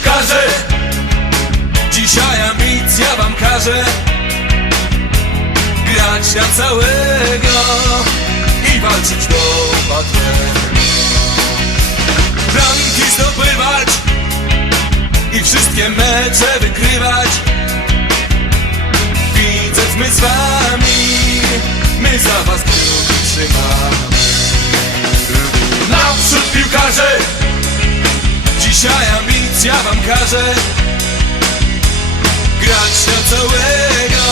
piłkarze Dzisiaj ambicja wam każe. Grać na całego I walczyć do patrę Bramki zdobywać I wszystkie mecze wygrywać Widzę my z wami My za was kciuki trzymamy. Naprzód piłkarze! Dzisiaj ambicja wam każe Grać na całego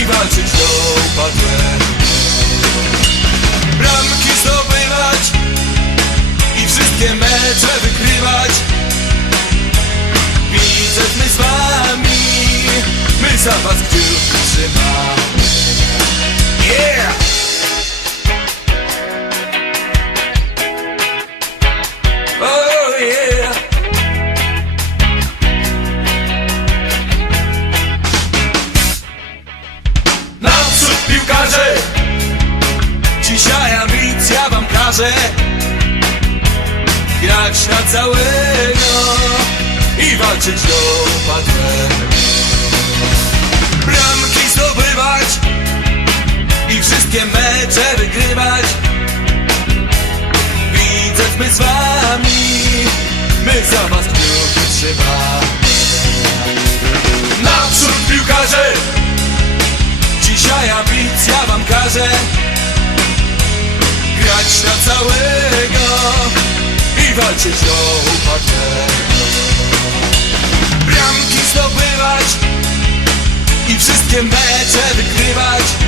I walczyć do upadłego Bramki zdobywać I wszystkie mecze wygrywać Widzę my z wami My za was kciuki trzymamy Yeah! Ambicja wam każe Grać na całego I walczyć do upadłego Bramki zdobywać I wszystkie mecze wygrywać. Widzę my z wami My za was kciuki walczyć do upadłego Bramki zdobywać I wszystkie mecze wygrywać